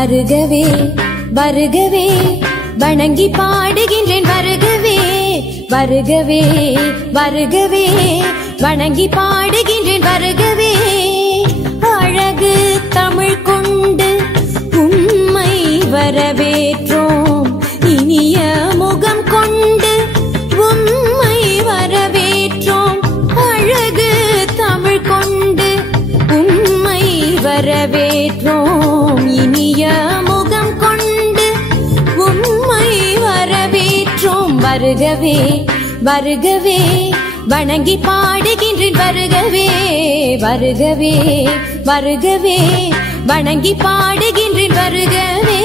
வருகவே வருகவே வணங்கி பாடுகின்றேன் வருகவே வருகவே வருகவே வணங்கி பாடுகின்றேன் வருகவே அழகு தமிழ் கொண்டு உம்மை வரவேற்றோம் இனிய முகம் கொண்டு உம்மை வரவேற்றோம் அழகு தமிழ் கொண்டு உம்மை வரவேற்றோம் இனிய முகம் கொண்டு உம்மை வரவேற்றோம் வருகவே வருகவே வணங்கி பாடுகின்றேன் வருகவே வருகவே வருகவே வணங்கி பாடுகின்றேன் வருகவே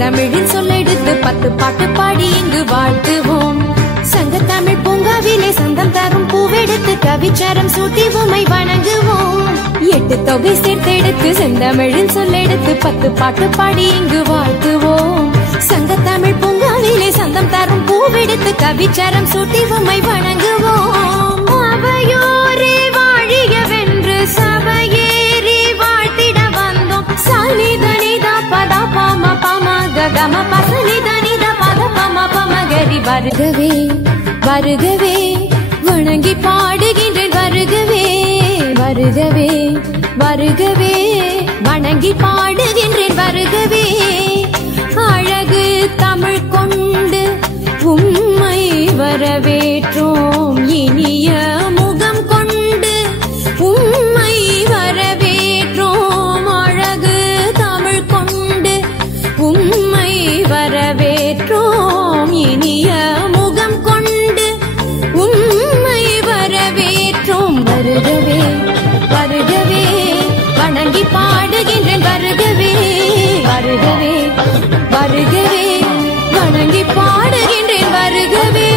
தமிழின் சொல்லெடுத்து 10 பாட்டு பாடி இங்கு வாழ்த்துவோம் சங்கத்தமிழ் பூங்காவிலே சந்தம் தரும் பூவெடுத்து கவிச்சாரம் சூட்டி உம்மை வணங்குவோம் 8 தொகை சேர்த்தெடுத்து செந்தமிழின் சொல்லெடுத்து 10 பாட்டு பாடி இங்கு வாழ்த்துவோம் சங்கத்தமிழ் பூங்காவிலே சந்தம் தரும் பூவெடுத்து கவிச்சாரம் சூட்டி உம்மை வணங்குவோம் அவையோரே வாழியவென்று சபையேறி வாழ்த்திட வந்தோம் சாலிதனிதா பதா பாம பாம கம பசனிதனித பத பம பமகரி வருகவே வருகவே வணங்கி பாடுகின்றேன் வருகவே வருகவே வருகவே வணங்கி பாடுகின்றேன் வருகவே அழகு தமிழ் கொண்டு உம்மை வரவேற்றோம் இனிய முகம் கொண்டு உம்மை வரவேற்றோம் அழகு தமிழ் கொண்டு உம்மை வரவேற்றோம் இனிய முகம் கொண்டு உம்மை வரவேற்றோம் வருகவே வருகவே வணங்கி பாடுகின்றேன் வருகவே வருகவே வருகவே வணங்கி பாடுகின்றேன் வருகவே